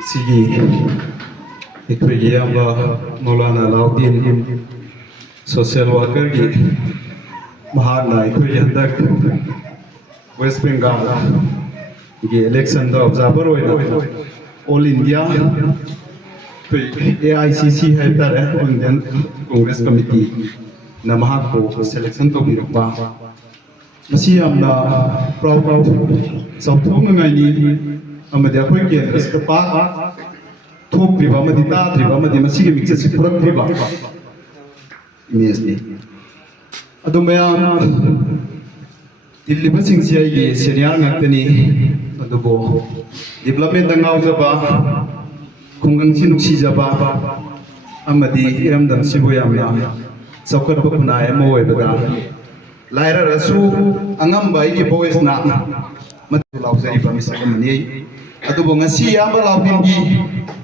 Sigi ikhoye amba Maulana Lauddin social worker gi mahana ikhoye handak West Bengal gi election da observer oina All India AICC hai tare All Indian Congress Committee na mahako selection to birukpa masi amna proud sauthong ngai ni amadi akhoi kendra sta pa thok triba amadi ta triba amadi masi ge mixes purak triba imesni adumaya dilli basing si ai ge senior ngaktani adubo development dangau jaba khunggang si nuksi jaba amadi iramdam sibu yamna saukat puna emo webada laira rasu angam bai ge boys na matu lauzai ba misagamani adubo ngasi amba laupin gi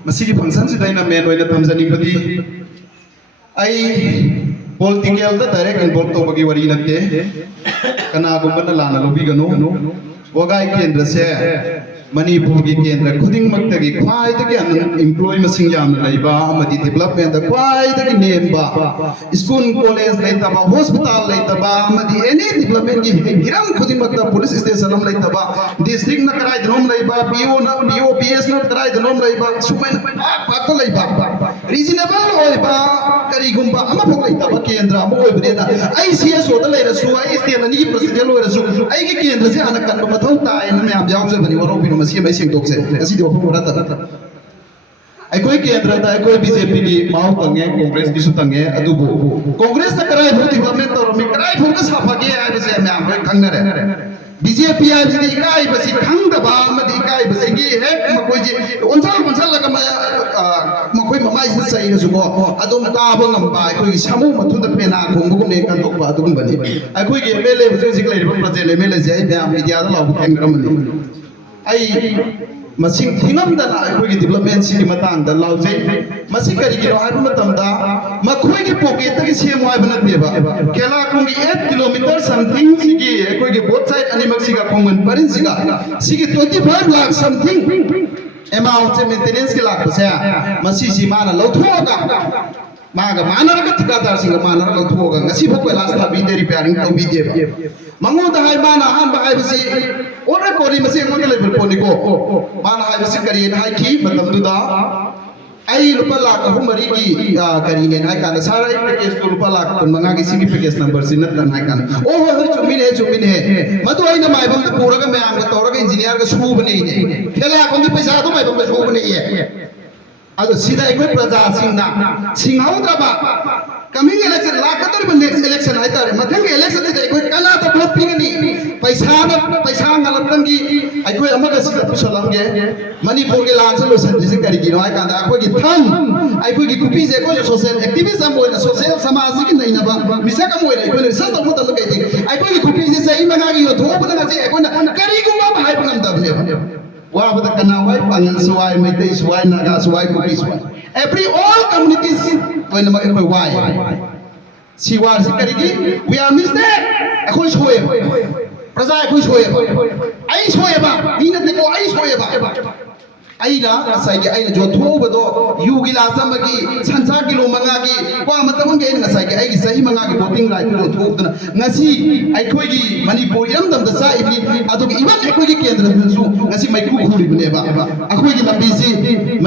masigi function si daina men oina thamjani pati ai political da direct involved to bagi wari natte kana gumbana lana lobi gano wagai kendra se Manipur gi kendra khuding makta gi khwai da gi employee masing yam laiba amadi development da khwai da gi nemba school college laita ba hospital laita ba amadi any development gi hiram khuding makta police station am laita ba district na karai dnom laiba PO na PO PS na karai dnom laiba sumen pa ko laiba reasonable oiba kari gumba ama phok laita ba kendra mo oi bena ai CS da laira su ai state ni president loira su ai gi kendra se ana kan ma thau ta en me am jaw se bani waro masih mai sing dokse asi di opung rata ai koi kendra da ai koi BJP di mau tange congress di sutange adubu congress ta karai bhuti development to mi karai phung sa phage ai bese me am koi khang na re BJP ai ji kai basi khang da ba ma di kai basi gi he ma koi ji onsal la ka ma koi ma mai sai na su ko adum ta ba ngam ba ai koi samu ma thu da pe na khung bu ne kan tok ba adum bani ai koi gi MLA bu ji lai ba project MLA ji ai me am media da law khang ram ni ai masing thingam da na khoi gi development si matang da laujai masi kari gi ro haru matam da ma khoi gi pocket ta gi sem wai banat be ba kela kung gi 8 kilometer something si gi khoi gi both side ani mak si ga khongan parin si ga 25 lakh something amount se maintenance ki lakh se masi si mana lothoga maga manara ka tikadar singa manara lothoga ngasi phok last ta bi de repairing to bi de mangu da hai mana han ba hai bisi ora kori masi ngon level poni ko mana hai bisi kari hai ki matam du da ai lupa lakh ahum mari ki kari ne hai kan sara package to lupa lakh kon manga gi singi package number sin nat hai kan o ho chumin he madu ai na mai bam pura ga me am ga tora ga engineer ga shu bane ne khela kon di paisa to mai bam shu bane ye ado sida ekoi praja singhau draba coming election lakator next election hai tare mathang election de ekoi kala to vote pingani paisa ngalatang gi ekoi amaga sida pusalam ge manipur ge lan se losan dise kari gi ai kanda ekoi gi tham ekoi gi kupi je ekoi social activism boina social samaj gi naina ba misaka moina ekoi ne sasta phuta lo kai ekoi gi kupi je sai manga gi yo thoba na je ekoi na kari gumba ba hai pangam tabne wa bata kana wai pangal suai maitai suai naga suai kupi suai every all communities when ma ekoi wai si war si karigi we are mistake ekoi soe praja ekoi soe ai soe ba ina te ko ai soe ba aina asai gi aina jo thoba do yu gi la samagi sansa kilo manga gi kwa matam ge na sai gi ai gi sahi manga gi voting right to thobdana ngasi ai khoi gi manipur iram dam da sa ibni adu gi iban ai khoi gi kendra su ngasi mai ku khuri bne ba akhoi gi lambi si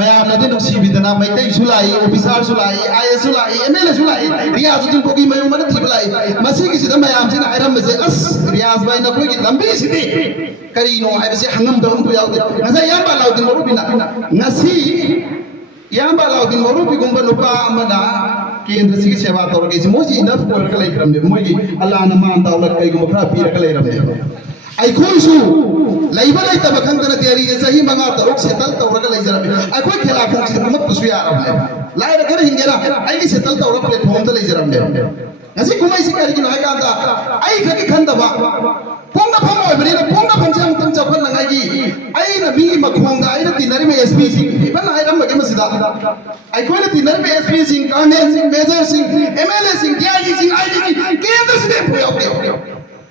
maya na de nusi bidana mai tai sulai officer sulai IS sulai MLA sulai riyaz din ko gi mayu man thiblai masi gi sida mayam sin airam se as riyaz bai na khoi gi lambi si di kari no ai se hangam dam tu yaw ngasa yamba laudin morubina ngasi yamba laudin morubi gumba nupa amana kendra sigi sewa tawra ge moji enough ko ka lai kram de moji allah na man tawla kai gumba khra pira ka lai ram de ai khoi su laiba lai ta bakhang dana tiari je sahi manga taruk setal tawra ka lai jara ai khoi khela khong si mat pusu ya ram de lai ra kar hingera ai gi setal tawra platform ta lai jara de ngasi kumai si kari gi na ka da ai khaki khanda ba ponga phamo bari na ponga phangcham tam chakhan langai gi ai na mi makhong da ai na tinari me SP sing ban ai ram bage masida ai koi na tinari me SP sing kanen sing major sing MLA sing DIG sing IG sing kendra sing phoyo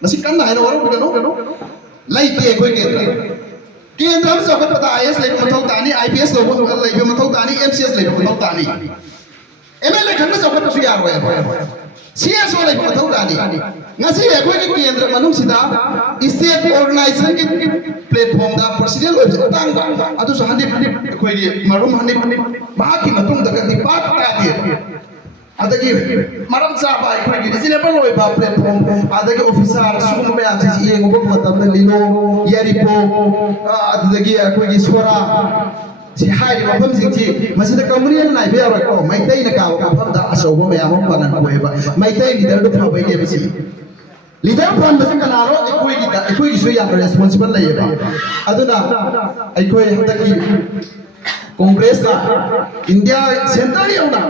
nasi kan na ai na waro bigano lai te koi kendra केंद्र में चौकट पता IAS लेबे मथौ तानी IPS लेबे मथौ तानी MCS लेबे मथौ तानी MLA खंग चौकट पसु यारोय CSO लेबे मथौ तानी ngasi akhoi ki kendra manung sida state organization ki platform da president web tang da adu sa hanip akhoi ki marum hanip ma ki matung da ni pat ta di adagi maram sa ba akhoi ki reasonable oi ba platform adagi officer sum me am si yeng bo matam da lino yari po adagi akhoi ki sora si hai di mafam sing chi masida communal nai be aro ko mai tai na ka mafam da aso bo me am pa nan ko ba mai tai leader do tha bai ke si leader pon ba ka naro ekoi gi su ya responsible lai ba aduna ekoi hataki congress ka india center yauna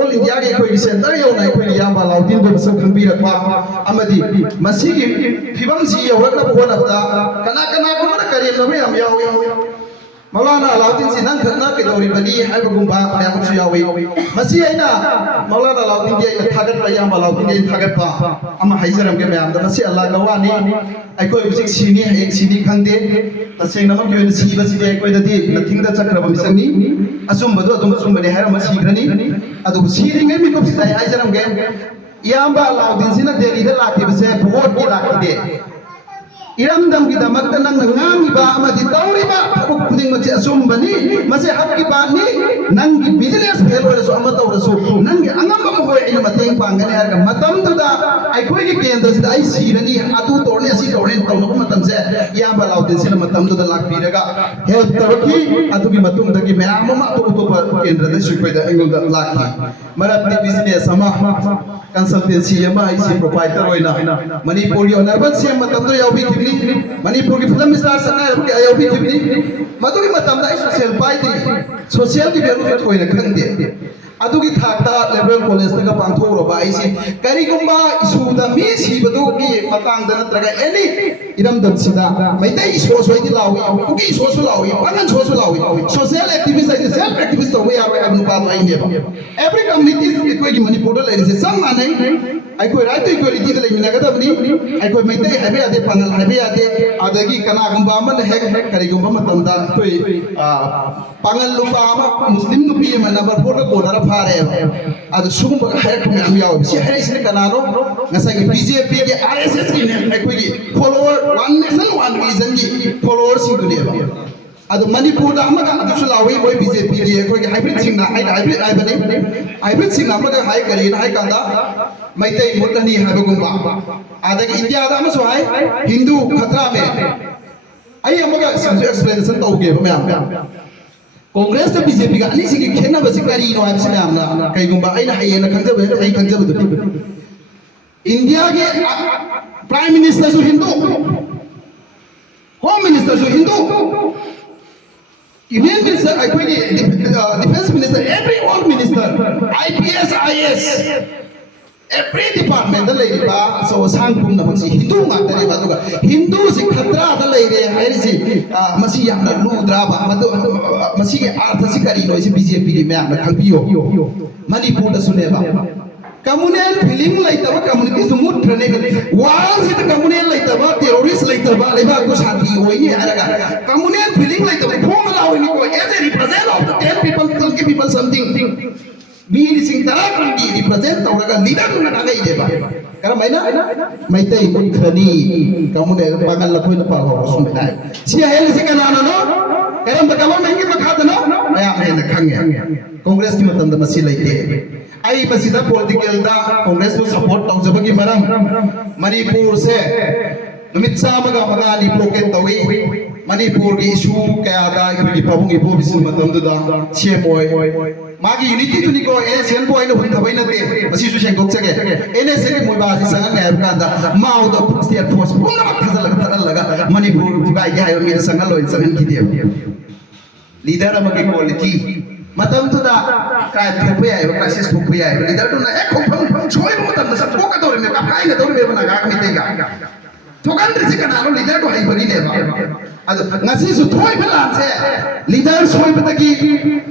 all india ge ekoi center yauna ekoi ya ba lautin do sa khangbi rakwa amadi masigi phibam si yawak na phona da kana kana ko na kare na me am yaw Maulana Alauddin si nang khana ke dori bani hai ba gumba ya ko su yawi masi aina Maulana Alauddin ge thagat pa ya Alauddin ge thagat pa ama haisaram ge mayam da masi Allah ga wani ai koi bisik sini ek sini khangde ta seng nam ge si ba si de koi da di nathing da chakra ba misang ni asum ba do adum asum ba ne hai ma si grani adu si ring mi ko si dai haisaram ge Iyamba Alauddin si na Delhi da la ki se vote ki la ki de iramdam ki damak ta nang ngangi ba amadi tauri ba pabuk puding machi asum bani masi hakki ba ni nang ki business fail ora so ama taura so nang ki angam ba mo ina mateng pangani har ka matam tu da ai khoi ki kendra si ai sirani atu torne asi torne tawna ko matam se ya ba Alauddin si na matam tu da lak piraga health tawki atu ki matung da ki me ama to to pa kendra da shikoi da engol da lak ki marat ni business ama consultancy ama ai si provider oina manipur yo narban si matam tu yawi ki Manipur ki film star sana ke ayo bi thibni madu ki matam da social pai di social ki value thoi na khang de adu ki thakta level college ta ka pangtho ro ba ai si kari gumba isu da mi si badu ki matang da natraga any iram dam sida mai tai so so di lawi ku ki so so lawi pangan so so lawi social activist ai self activist to we are abu pa ai ne ba every community ko ki Manipur da le se sam anai ai ko right equality da le mina ga da bani ai ko mai tai habe ade pangal habe ade adagi kana gumba man hek kari gumba matam da toi pangal lupa ama muslim nu pi man number 4 ko dara phare adu sugum ba hay ko me am yaw si hay sin kana no ngasa ki BJP ki RSS ki ne ai ko ki follower one nation one religion ki followers si dunia ba adu Manipur da ama adu sulawi boy BJP ki ko ki hybrid sing na ai hybrid ai bani hybrid sing na ma ga hay kari na hay kanda mai tai mutani hai ba gumba adagi India da ama so hai Hindu khatra me ai ama ga explanation tau ge ba me Congress da BJP ga ani sigi khena ba sikari no ai sinam na kai gumba ai na hai na khanja ba ai khanja ba India ge prime minister su Hindu home minister su Hindu union minister ai koi defense minister every all minister IPS IAS every department da lei ba so sang kum na si Hindu ma ta ba to Hindu si khatra da lei re hai si masi yam na lu dra ba ma to masi ke artha si kari no si BJP ki me am na khang piyo Manipur da sune ba communal feeling lai ta ba community sumut trane wal si ta communal lai ta ba terrorist lai ta ba le ba ko shanti hoi ni ara ga communal feeling lai ta ba phom la hoi ni ko as a represent of the 10 people 20 people something Bini sing tara kan di represent tau raga leader na naga ide ba kara maina mai tai mun khani kamu ne pagal la phoi na pa ho sum dai si hel si kana na no kara ba kamu mengi ma kha no aya me na khang congress ki matam da masi laite ai basida political da congress to support tau jabagi maram Manipur se numit samaga magani blockade tawi Manipur ki issue kaya da ki pabung ibo bisim matam da chemoi magi unity tu ni ko NSN boy no hun thabai na te asi su seng gok chage NSN ki moi ba si sanga ngai ka da mau da state force pum na khazal laga Manipur tu kai ga yo mi sanga loi sangan ki de leader am ki quality matam tu da kai phu ya yo crisis phu ya leader tu na ek khom choi mo tam sa ko ka dor me ka kai na dor me bana ga mi te ga थोगंद्रिसी कनालो leader को हाई बनी लेबा अदो ngasi su thoi phalan se leader soi patagi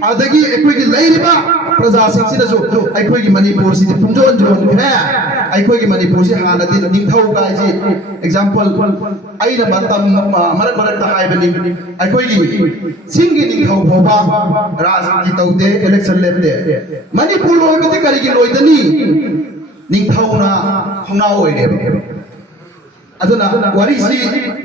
adagi ekoi gi leiriba praja sing sida su ekoi gi manipur si phumjon jon khe ekoi gi manipur si hana din ningthau ka ji example aina matam marak marak ta hai bani ekoi gi singi ningthau boba rajniti taude election lepde manipur loi bi kari gi loidani ningthau na khongnau oire aduna warisi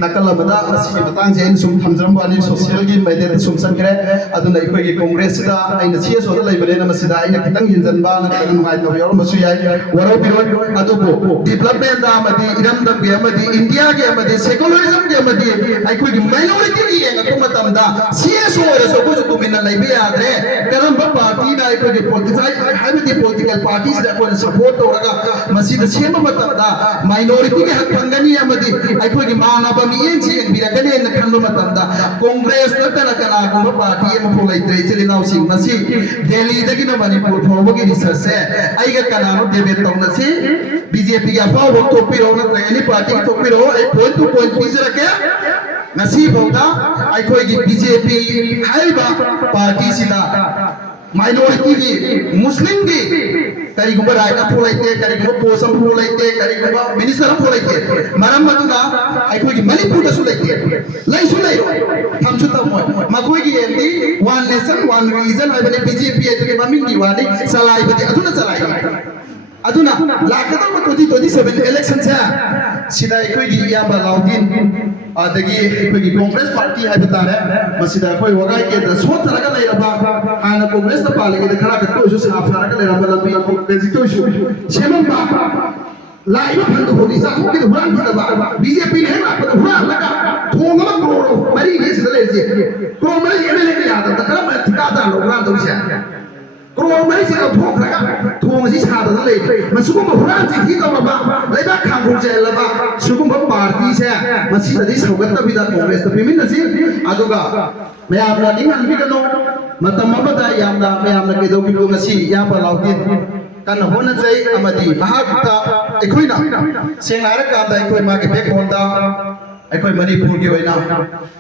nakalabada asi batang jain sum thamjam bani social gi maide sum sankre aduna ikoi gi congress da aina CSO da laibale na masida aina kitang hinjan ba na kan mai to yor masu yai waro biro adugo development da amadi iram da bi amadi india ge amadi secularism ge amadi ikoi gi minority gi enga ko matam da CSO re so ko ko min laibe adre karam ba party da ikoi gi political parties da ko support to raga masida sema matam da minority ge hak pangani amadi aikoi gi mana ba mi yen chi birakane na khanlo matamda congress na kana ko party em pholai tre chili naw sing masi delhi dagi na manipur phobo gi research se ai ga kana no debate tong na si bjp ga fa wo to piro na any party to piro ai point to point pizra ke nasi bauda aikoi gi bjp haiba party sina minority gi muslim gi kari gumba raina pholaite kari gumba posam pholaite kari gumba minister pholaite maram maduna aikoi gi manipur da sulaite lai sulai tham chu tam makoi gi endi one nation one religion ai bane bjp ai ke mamin gi wani salai bati aduna lakata ma 2027 election cha sida aikoi gi yamba laudin adagi aikoi gi congress party hai batare masida koi wagai ke da so taraga lai raba ana congress da pale ke khara ka to su saaf taraga lai raba lambi ko bezito su shemam ba lai ba phand honi sa ko ke huran da ba bjp ne ba ko huran laga thong ma kro mari ne sida le je ko mari ene le ya da kala ma thika da lo ran do sia kro mari se ko thong raga thong si sa da le ma su ko huran ji thi ka ba lai ba khang ko je la ba su ko party se ma si da di saugat ta bi da congress ta pimin na si aduga me amna ding an bi kano matam ma da yamna me amna ke do bi lo ngasi ya ba lautin kan hona jai amadi mahakta ekoina sengar ka da ekoi ma ke bek honda ekoi manipur gi oina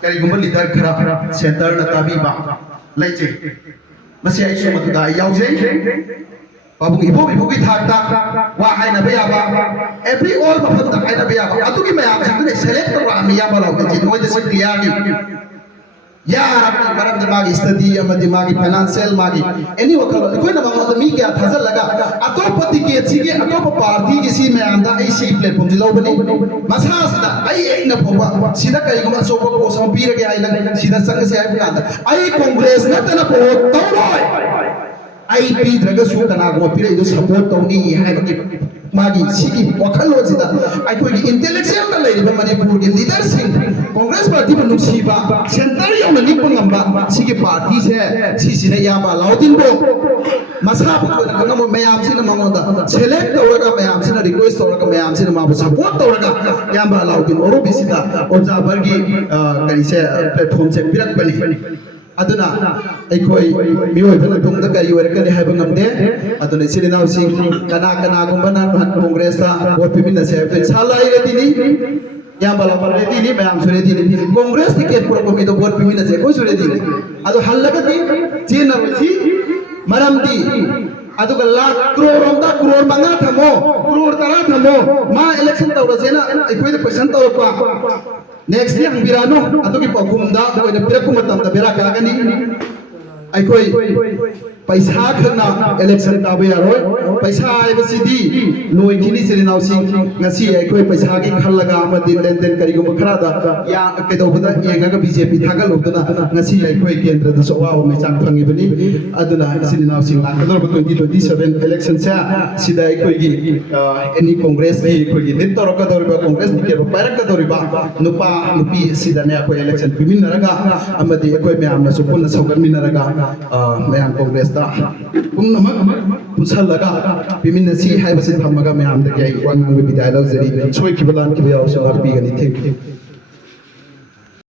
kari gumba leader khara center na tabi ba laiche masi ai su matu da yaujai babung ibu ki thakta wa haina be aba every all mafam da haina be aba atu ki me aba sing select to ra mi ya ba lo ki noi de sit clear ni ya baram de magi study amadi magi financial magi any wakalo koi na bang da mi kya thazal laga atopati ke chi ge atop party ki si me anda ai si platform di lo bani masa sida ai na phoba sida kai guma so ko so pi re ge ai la sida sang se ai ka ai congress na ta na po to roi ai pi draga su kana go pi re do support to ni hai ba magi sigi wakhalo sida ai ko intellectual na lai ba manipur gi leadership congress party ma nuksi ba center yo na ni pangamba sigi party se si si na ya ba laudin bo masa ba ko na mo mayam sin ma mo da select to ra mayam sin request to ra mayam sin ma ba support to ra ya ba laudin oro bisida observer gi kari se platform se birak bani aduna aikoi mioi bana tum da kai wer kan hai bangam de aduna silinau sing kana gumba na congress ta vote pimin na se pe salai re dini ya bala bala re dini mayam sure dini congress ticket pro ko mi do vote pimin na se ko sure dini adu halaga di china si maram di adu galla crore da crore manga thamo crore tara thamo ma election ta ra sena aikoi de question ta pa next yang birano atau ki pakum da ko ina pira kuma tam da bera ka gani ai koi paisa khana election ta ba yaroi paisa ai basidi loi kini sirinau sing ngasi ai koi paisa ki khallaga amadi len den kari gum khara da ya ke do bada yenga ga bjp thagal lobdana ngasi ai koi kendra da so wa me chang phangi bani aduna sirinau sing la kador 2027 election sa sida ai koi gi any congress ai koi gi nit tor ka dor ba congress ni ke ba ka dor ba nupa nupi sida ne koi election pimin raga amadi koi me amna so punna saugan min raga me am congress da punna ma pusal laga pimin si hai basi thamaga me am da kai wan nang bi dialogue zari soi ki balan ki ba so ar bi gani thank you